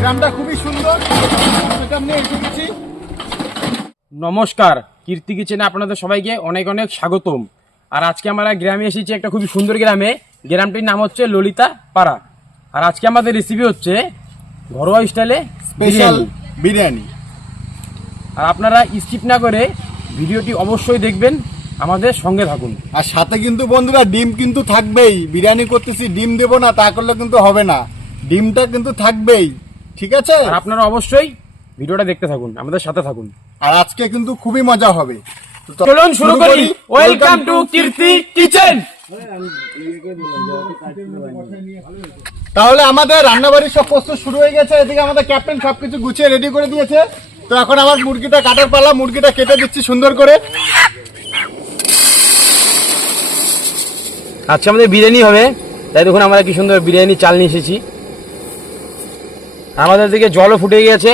গ্রামটা খুবই সুন্দর। সেটা নিয়ে এসে গেছি। নমস্কার কীর্তি কিচেনে আপনাদের সবাইকে অনেক অনেক স্বাগতম। আর আজকে আমরা গ্রামে এসেছি একটা খুবই সুন্দর গ্রামে। গ্রামটির নাম হচ্ছে ললিতা পাড়া। আর আজকে আমাদের রেসিপি হচ্ছে ঘরোয়া স্টাইলে স্পেশাল। বিরিয়ানি। আর আপনারা স্কিপ না করে ভিডিওটি অবশ্যই দেখবেন আমাদের সঙ্গে থাকুন। আর সাথে কিন্তু বন্ধুরা ডিম কিন্তু থাকবেই। বিরিয়ানি করতেছি ডিম দেবো না তা করলে কিন্তু হবে না। ডিমটা কিন্তু থাকবেই। ঠিক আছে? আর আপনারা অবশ্যই ভিডিওটা দেখতে থাকুন আমাদের সাথে থাকুন। আর আজকে কিন্তু খুবই মজা হবে। চলুন শুরু করি। ওয়েলকাম টু কীর্তি কিচেন তাহলে আমাদের রান্নাবাড়ির সব প্রস্তুত শুরু হয়ে গেছে। এদিকে আমাদের ক্যাপ্টেন সবকিছু গুছিয়ে রেডি করে দিয়েছে। তো এখন আমার মুরগিটা কাটার পালা মুরগিটা কেটে দিচ্ছি সুন্দর করে। আজকে আমাদের বিরিয়ানি হবে। তাই দেখুন আমরা কি সুন্দর বিরিয়ানি চাল নিয়ে এসেছি। আমাদের দিকে জলও ফুটে গিয়েছে।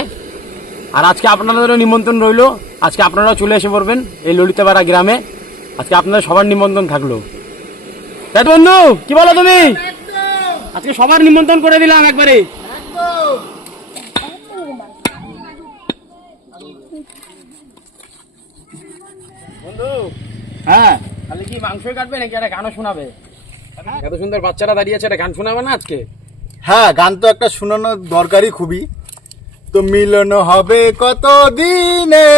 আর আজকে আপনাদেরও নিমন্ত্রণ রইল। আজকে আপনারাও চলে এসে পড়বেন এই ললিতাপাড়া গ্রামে। আজকে আপনাদের সবার নিমন্ত্রণ থাকল। তাই বন্ধু, কি বলো তুমি? আজকে সবার নিমন্ত্রণ করে দিলাম একবারে। বন্ধু হ্যাঁ তাহলে কি মাংসই কাটবে নাকি? একটা গানও শোনাবে। এত সুন্দর বাচ্চারা দাঁড়িয়ে আছে, একটা গান শোনাবে না আজকে? হ্যাঁ গান তো একটা শোনানো দরকারই খুবই। তো মিলন হবে কত দিনে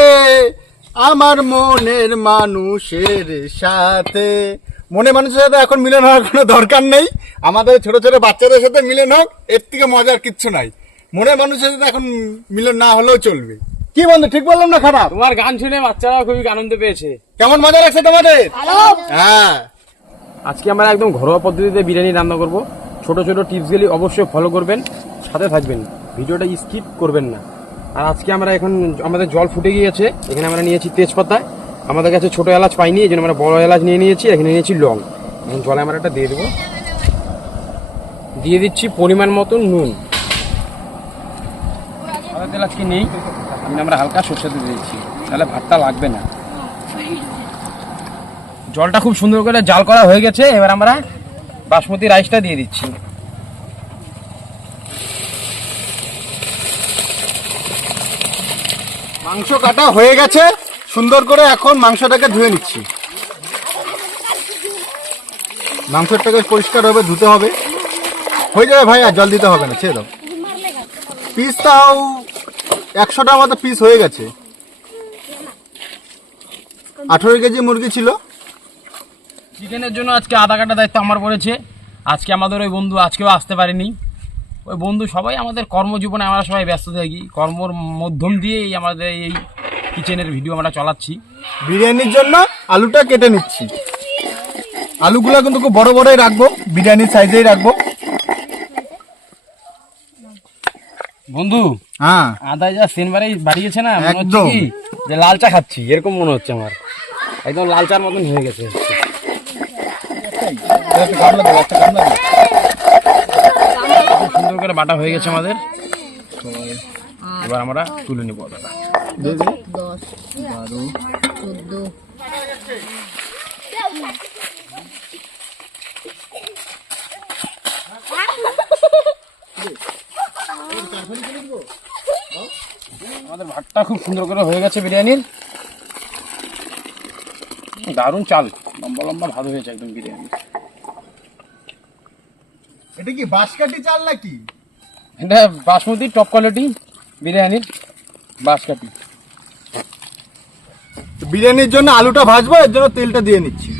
আমার মনের মানুষের সাথে। মনে মানুষের সাথে এখন মিলন হওয়ার কোনো দরকার নেই। আমাদের ছোট ছোট বাচ্চাদের সাথে মিলন হোক এর থেকে মজার কিচ্ছু নাই। মনে মানুষের সাথে এখন মিলন না হলেও চলবে। কি বন্ধু ঠিক বললাম না খারাপ? তোমার গান শুনে বাচ্চারা খুবই আনন্দ পেয়েছে। কেমন মজা লাগছে তোমাদের? হ্যাঁ। আজকে আমরা একদম ঘরোয়া পদ্ধতিতে বিরিয়ানি রান্না করব। ছোট ছোট টিপসগুলি অবশ্যই ফলো করবেন, সাথে থাকবেন। ভিডিওটা স্কিপ করবেন না। আর আজকে আমরা এখন, আমাদের জল ফুটে গিয়েছে, এখানে আমরা নিয়েছি তেজপাতা। আমাদের কাছে ছোট এলাচ পাইনি, এই জন্য আমরা বড় এলাচ নিয়ে নিয়েছি এখানে নিয়েছি লং। এখন জলে আমরা একটা দিয়ে দেবো। দিয়ে দিচ্ছি পরিমাণ মতো নুন। আজকে নেই আমি আমরা হালকা সর্ষে দিয়ে দিচ্ছি তাহলে ভাতটা লাগবে না। জলটা খুব সুন্দর করে জাল করা হয়ে গেছে, এবার আমরা বাসমতি রাইসটা দিয়ে দিচ্ছি। মাংস কাটা হয়ে গেছে, সুন্দর করে এখন মাংসটাকে ধুয়ে নিচ্ছি। মাংসটাকে পরিষ্কার হবে, ধুতে হবে। হয়ে যাবে ভাই আর জল দিতে হবে না, ছেড়ে পিস তাও একশোটার মতো পিস হয়ে গেছে। আঠেরো কেজি মুরগি ছিল। চিকেনের জন্য আজকে আধা কাটা দায়িত্ব আমার পড়েছে। আজকে আমাদের ওই বন্ধু আজকেও আসতে পারেনি। ওই বন্ধু সবাই আমাদের কর্মজীবনে আমরা সবাই ব্যস্ত থাকি। কর্মর মধ্যম দিয়েই আমাদের এই কিচেনের ভিডিও আমরা চালাচ্ছি। বিরিয়ানির জন্য আলুটা কেটে নিচ্ছি। আলুগুলো কিন্তু খুব বড় বড়ই রাখব। বিরিয়ানির সাইজেই রাখব। বন্ধু হ্যাঁ। আদা যা সেন বাড়ি বাড়িয়েছে না মনে হচ্ছে একদম। কি যে লাল চা খাচ্ছি এরকম মনে হচ্ছে আমার। একদম লাল চার মতন হয়ে গেছে। একটা সুন্দর করে বাটা হয়ে গেছে আমাদের। এবার আমরা তুলে নিবো দাদা দশ আমাদের ভাতটা খুব সুন্দর করে হয়ে গেছে বিরিয়ানির। দারুণ চাল। লম্বা ভাত হয়েছে একদম বিরিয়ানি। এটা কি বাঁশকাঠি চাল নাকি? এটা বাসমতি টপ কোয়ালিটি বিরিয়ানির বাঁশকাঠি। বিরিয়ানির জন্য আলুটা ভাজবো এর জন্য তেলটা দিয়ে নিচ্ছি।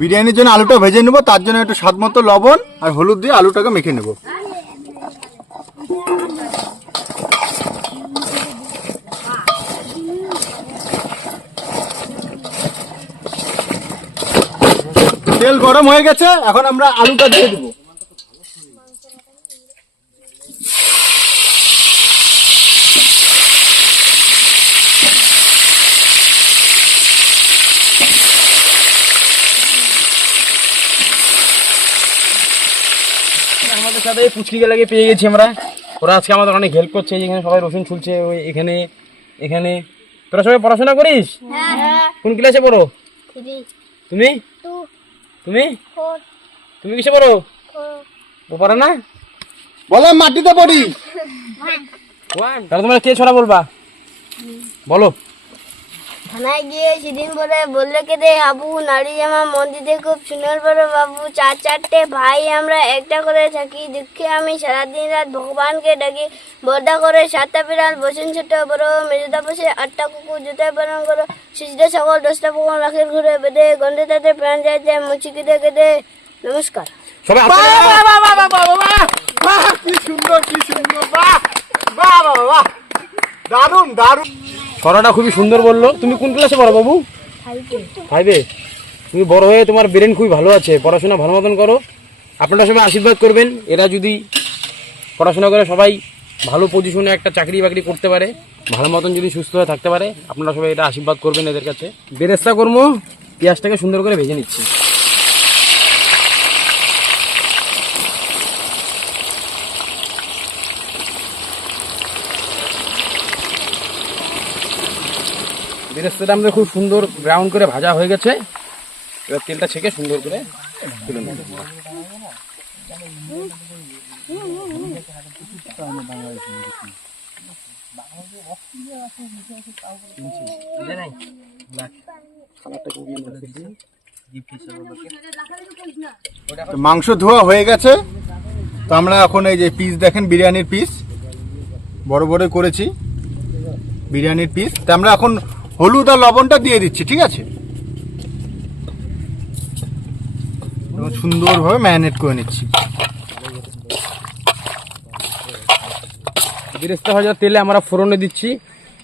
বিরিয়ানির জন্য আলুটা ভেজে নেব তার জন্য একটু স্বাদ মতো লবণ আর হলুদ দিয়ে আলুটাকে মেখে নেব তেল গরম হয়ে গেছে এখন আমরা আলুটা দিয়ে দেবো। আমাদের সাথে এই পুচকি গেলাকে পেয়ে গেছি আমরা। ওরা আজকে আমাদের অনেক হেল্প করছে এখানে সবাই রসুন ছুলছে ওই এখানে এখানে। তোরা সবাই পড়াশোনা করিস? কোন ক্লাসে পড়ো? তুমি? তুমি? তুমি কিসে পড়ো? পড়ো পারে না? বলে মাটিতে পড়ি। তাহলে তোমরা কে ছড়া বলবা? বলো। থানায় গিয়ে সেদিন বলে বললে কে দে হাবু নারী জামা মন্দিরে খুব সুন্দর বড় বাবু চার চারটে ভাই আমরা একটা করে থাকি দুঃখে আমি সারাদিন রাত ভগবানকে ডাকি বর্দা করে সাতটা বিড়াল বসেন ছোট বড় মেজুদা বসে আটটা কুকুর জুতায় পালন করো শিশুদের সকল দশটা পুকুর রাখের ঘুরে বেঁধে গন্ধে তাতে প্রাণ যায় যায় মুচি কেঁদে কেঁদে নমস্কার সবাই বাহ, হাততালি দাও। বাহ, বাহ, বাহ, বাহ, বাহ, বাহ, কি সুন্দর কি সুন্দর বাহ বাহ বাহ বাহ দারুণ খুবই সুন্দর বলল। তুমি কোন ক্লাসে পড়ো বাবু? ফাইভে তুমি বড় হয়ে তোমার ব্রেন খুবই ভালো আছে। পড়াশোনা ভালো মতন করো। আপনারা সবাই আশীর্বাদ করবেন। এরা যদি পড়াশোনা করে সবাই ভালো পজিশনে একটা চাকরি বাকরি করতে পারে, ভালো মতন যদি সুস্থ হয়ে থাকতে পারে, আপনারা সবাই এটা আশীর্বাদ করবেন এদের কাছে। বেরেস্তা কর্ম, পেঁয়াজটাকে সুন্দর করে ভেজে নিচ্ছি। বেরেস্তাটা আমাদের খুব সুন্দর ব্রাউন করে ভাজা হয়ে গেছে। এবার তেলটা ছেঁকে সুন্দর করে তুলে নেব মাংস ধোয়া হয়ে গেছে। তো আমরা এখন এই যে পিস দেখেন, বিরিয়ানির পিস বড় বড় করেছি। বিরিয়ানির পিস তো আমরা এখন হলুদ আর লবণটা দিয়ে দিচ্ছি, ঠিক আছে? সুন্দরভাবে ম্যারিনেট করে নিচ্ছি। বেরেস্তা ভাজার তেলে আমরা ফোড়নে দিচ্ছি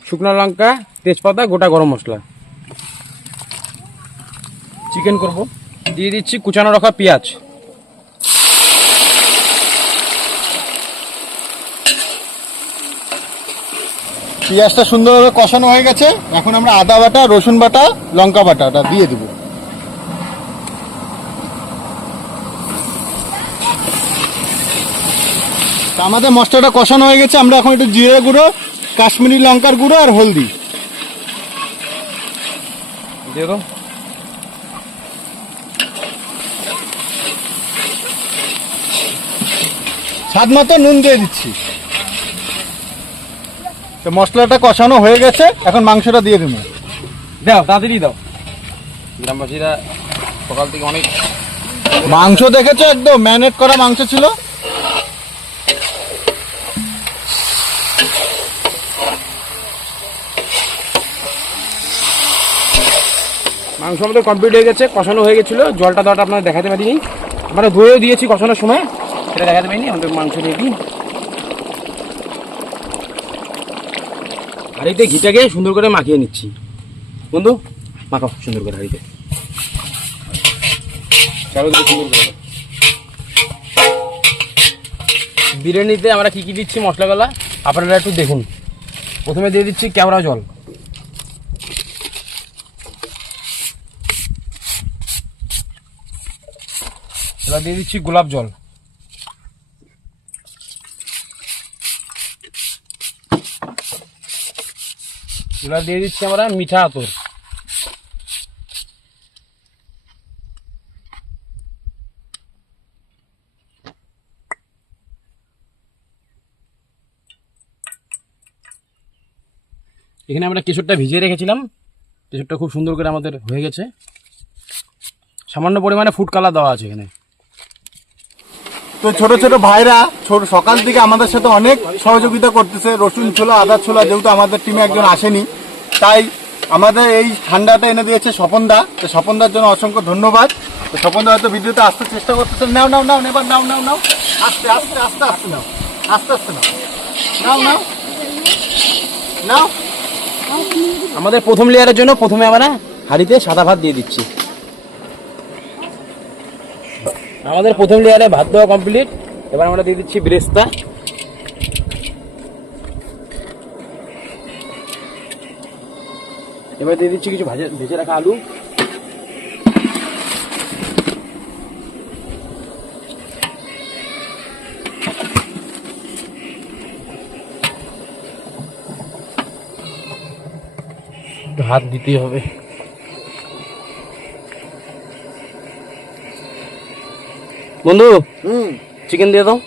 শুকনো লঙ্কা, তেজপাতা, গোটা গরম মশলা। চিকেন করব। দিয়ে দিচ্ছি কুচানো রাখা পেঁয়াজ। পেঁয়াজটা সুন্দরভাবে কষানো হয়ে গেছে। এখন আমরা আদা বাটা রসুন বাটা লঙ্কা বাটাটা দিয়ে দেবো। আমাদের মশলাটা কষানো হয়ে গেছে। আমরা এখন একটু জিরে গুঁড়ো কাশ্মীরি লঙ্কার গুঁড়ো আর হলদি। স্বাদ মতো নুন দিয়ে দিচ্ছি। তো মশলাটা কষানো হয়ে গেছে এখন মাংসটা দিয়ে দেবো। দাও তাড়াতাড়ি দাও। গ্রামবাসীরা সকাল থেকে অনেক মাংস দেখেছ একদম? ম্যানেট করা মাংস ছিল? মাংস আমাদের কমপ্লিট হয়ে গেছে কষানো হয়ে গেছিল। জলটা দেওয়াটা আপনারা দেখাতে পারিনি। আমরা ধুয়েও দিয়েছি কষানোর সময়। সেটা দেখাতে পারিনি আমাদের মাংস দিয়ে দিই। হাঁড়িতে ঘিটাকে সুন্দর করে মাখিয়ে নিচ্ছি। বন্ধু, মাখাও, সুন্দর করে হাঁড়িতে। সুন্দর করে বিরিয়ানিতে আমরা কি কি দিচ্ছি মশলাগুলা? আপনারা একটু দেখুন। প্রথমে দিয়ে দিচ্ছি কেওড়া জল। এবার দিয়ে দিচ্ছি গোলাপ জল। এবার দিয়ে দিচ্ছি আমরা মিঠা আতর। এখানে আমরা কেশরটা ভিজিয়ে রেখেছিলাম। কেশরটা খুব সুন্দর করে আমাদের হয়ে গেছে। সামান্য পরিমাণে ফুড কালার দেওয়া আছে এখানে। তো ছোট ছোট ভাইরা ছোট সকাল থেকে আমাদের সাথে অনেক সহযোগিতা করতেছে। রসুন ছোলা, আদা ছোলা যেহেতু আমাদের টিমে একজন আসেনি তাই আমাদের এই ঠান্ডাটা এনে দিয়েছে স্বপনদা। তো স্বপনদার জন্য অসংখ্য ধন্যবাদ। তো স্বপনদা হয়তো ভিডিওতে আসতে চেষ্টা করতেছে। নাও নাও নাও, এবার নাও নাও নাও। আস্তে আস্তে আস্তে আস্তে নাও। আস্তে আস্তে নাও। নাও নাও। নাও। আমাদের প্রথম লেয়ারের জন্য প্রথমে আমরা হাঁড়িতে সাদা ভাত দিয়ে দিচ্ছি। আমাদের প্রথম লেয়ারে ভাত দেওয়া কমপ্লিট এবার আমরা দিয়ে দিচ্ছি ব্রেস্তা। এবার দিয়ে দিচ্ছি কিছু ভাজে ভেজে রাখা আলু। একটু হাত দিতেই হবে। বন্ধু হুম। চিকেন দিয়ে দাও।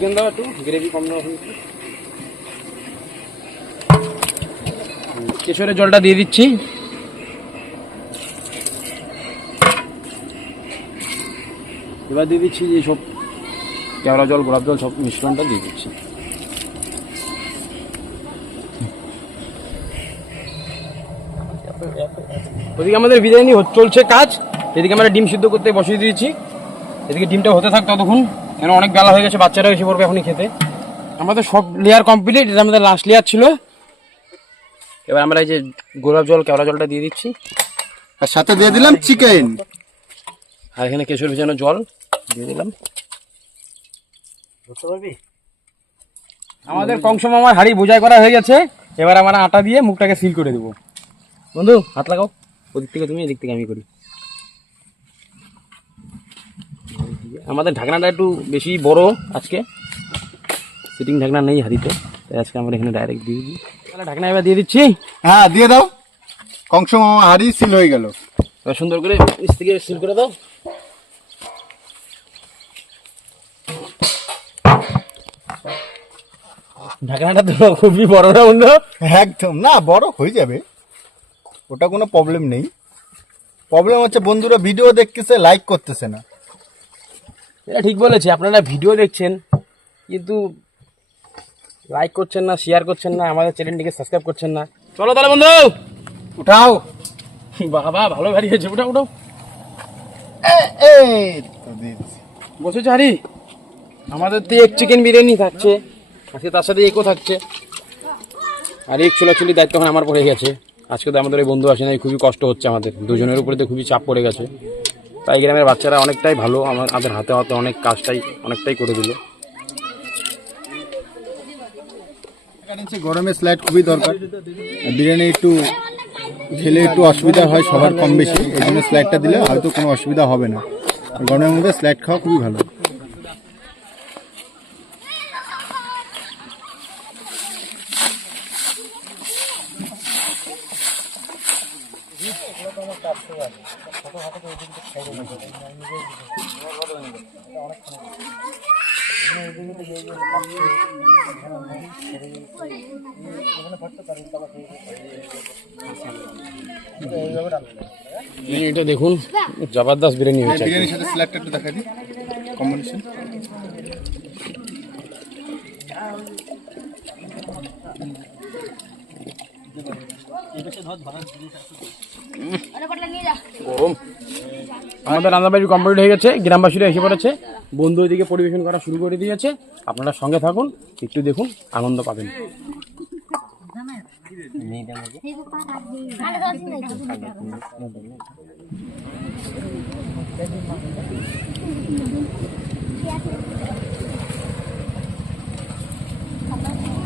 চিকেন দাও একটু গ্রেভি কম দাও কেশরের জলটা দিয়ে দিচ্ছি। এবার দিয়ে দিচ্ছি যে সব কেওড়া জল, গোলাপ জল, সব মিশ্রণটা দিয়ে দিচ্ছি। ওদিকে আমাদের বিরিয়ানি চলছে কাজ। এদিকে আমরা ডিম সিদ্ধ করতে বসিয়ে দিয়েছি। এদিকে ডিমটা হতে থাক ততক্ষণ। কেন অনেক বেলা হয়ে গেছে বাচ্চারা এসে পড়বে এখনই খেতে। আমাদের সব লেয়ার কমপ্লিট এটা আমাদের লাস্ট লেয়ার ছিল। এবার আমরা এই যে গোলাপ জল কেওড়া জলটা দিয়ে দিচ্ছি। আর সাথে দিয়ে দিলাম চিকেন আর এখানে কেশর ভেজানো জল দিয়ে দিলাম। আমাদের কংস মামার হাড়ি বোঝাই করা হয়ে গেছে। এবার আমরা আটা দিয়ে মুখটাকে সিল করে দেবো। বন্ধু হাত লাগাও। ওদিক থেকে তুমি এদিক থেকে আমি করি। আমাদের ঢাকনাটা একটু বেশি বড় আজকে। সিটিং ঢাকনা নেই হাড়িতে তাই আজকে আমরা এখানে ডাইরেক্ট দিয়ে দিই। তাহলে ঢাকনা এবার দিয়ে দিচ্ছি। হ্যাঁ দিয়ে দাও। কংস হাড়ি সিল হয়ে গেল। সুন্দর করে নিচ থেকে সিল করে দাও। ঢাকনাটা তো খুবই বড় না বন্ধু? একদম। না বড় হয়ে যাবে। ওটা কোনো প্রবলেম নেই। প্রবলেম হচ্ছে বন্ধুরা ভিডিও দেখতেছে লাইক করতেছে না। এটা ঠিক বলেছি, আপনারা ভিডিও দেখছেন, কিন্তু লাইক করছেন না শেয়ার করছেন না, আমাদের চ্যানেলটিকে সাবস্ক্রাইব করছেন না। চলো তাহলে বন্ধু, উঠাও। বাবা, ভালো গাড়ি হয়েছে দিয়ে দিছি। বসেছে হারি? আমাদের তো এক চিকেন বিরিয়ানি থাকছে, আজকে তার সাথে একও থাকছে। আর এক চুলাচুলির দায়িত্ব আমার পড়ে গেছে। আজকে তো আমাদের ওই বন্ধু আসে নাই, খুবই কষ্ট হচ্ছে আমাদের। দুজনের উপরে তো খুবই চাপ পড়ে গেছে। তাই গ্রামের বাচ্চারা অনেকটাই ভালো। আমার, আমাদের হাতে হাতে অনেক কাজটাই, অনেকটাই করে দিল। গরমে স্লাইড খুবই দরকার। বিরিয়ানি একটু খেলে একটু অসুবিধা হয় সবার কম বেশি, এই জন্য স্লাইডটা দিলে হয়তো কোনো অসুবিধা হবে না। গরমের মধ্যে স্লাইড খাওয়া খুবই ভালো। এটা দেখুন জবরদস্ত বিরিয়ানি হয়েছে। বিরিয়ানির সাথে স্লাইডটা একটু দেখা দিই কম্বিনেশন গরম আমাদের রান্নাবাড়ি কমপ্লিট হয়ে গেছে, গ্রামবাসীরা এসে পড়েছে বন্ধু ওইদিকে পরিবেশন করা শুরু করে দিয়েছে। আপনারা সঙ্গে থাকুন, একটু দেখুন, আনন্দ পাবেন। দেখো ওখানে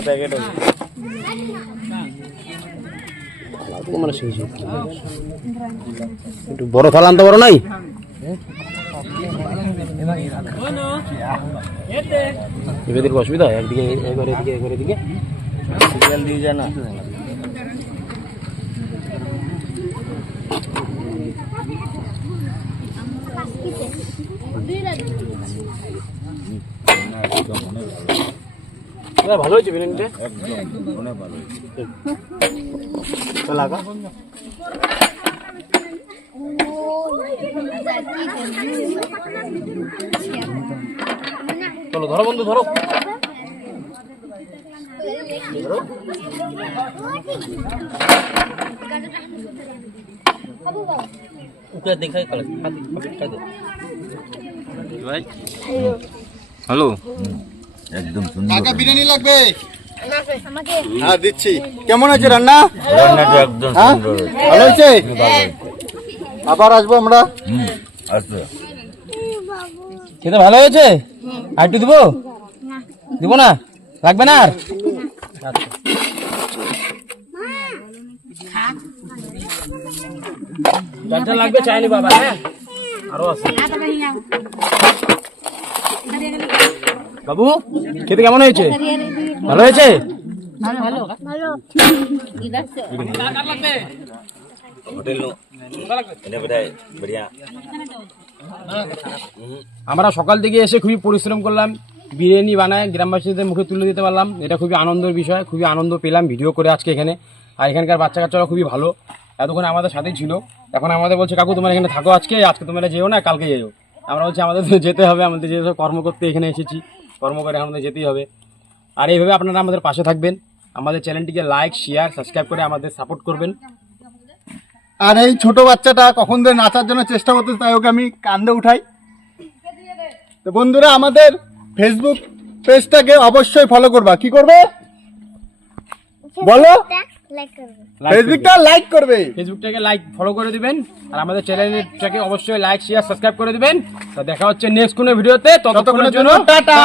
প্যাকেট আছে মানে শেষ হচ্ছে। একটু বড় থালা আনতে পারো নাই এবার অসুবিধা হয় একদিকে একবার এদিকে একবার এদিকে সিরিয়াল দিয়ে যায় না এবার ভালো হয়েছে বিরিয়ানিটা? লাগা চলো ধরো বন্ধু ধরো। হ্যালো একদম সুন্দর। কাকা বিরিয়ানি লাগবে? হ্যাঁ দিচ্ছি। কেমন আছে রান্না? রান্নাটা একদম হ্যাঁ? সুন্দর ভালো হয়েছে? আবার আসব আমরা? হুম আচ্ছা খেতে ভালো হয়েছে? আর একটু দিব? দিব না? লাগবে না আর? আচ্ছা লাগবে চাইনি বাবা হ্যাঁ? বাবু খেতে কেমন হয়েছে? ভালো হয়েছে? আমরা সকাল থেকে এসে খুবই পরিশ্রম করলাম বিরিয়ানি বানায় গ্রামবাসীদের মুখে তুলে দিতে পারলাম। এটা খুবই আনন্দের বিষয় খুবই আনন্দ পেলাম ভিডিও করে আজকে এখানে। আর এখানকার বাচ্চা কাচ্চারা খুবই ভালো। এতক্ষণ আমাদের সাথেই ছিল। এখন আমাদের বলছে, কাকু, তোমরা এখানে থাকো আজকে আজকে তোমরা যেও না, কালকে যেও। আমরা বলছি, আমাদের যেতে হবে আমাদের যেসব কর্ম করতে এখানে এসেছি, কর্ম করে আমাদের যেতেই হবে। আর এইভাবে আপনারা আমাদের পাশে থাকবেন। আমাদের চ্যানেলটিকে লাইক শেয়ার সাবস্ক্রাইব করে আমাদের সাপোর্ট করবেন। আর এই ছোট বাচ্চাটা কখন ধরে নাচার জন্য চেষ্টা করতে তাই ওকে আমি কান্দে উঠাই। তো বন্ধুরা, আমাদের ফেসবুক পেজটাকে অবশ্যই ফলো করবা। কি করবে? বলো। ফেসবুকটা লাইক করবে। ফেসবুকটাকে লাইক ফলো করে দিবেন। আর আমাদের চ্যানেলটাকে অবশ্যই লাইক শেয়ার সাবস্ক্রাইব করে দিবেন। তো দেখা হচ্ছে নেক্সট কোনো ভিডিওতে ততক্ষণের জন্য টাটা।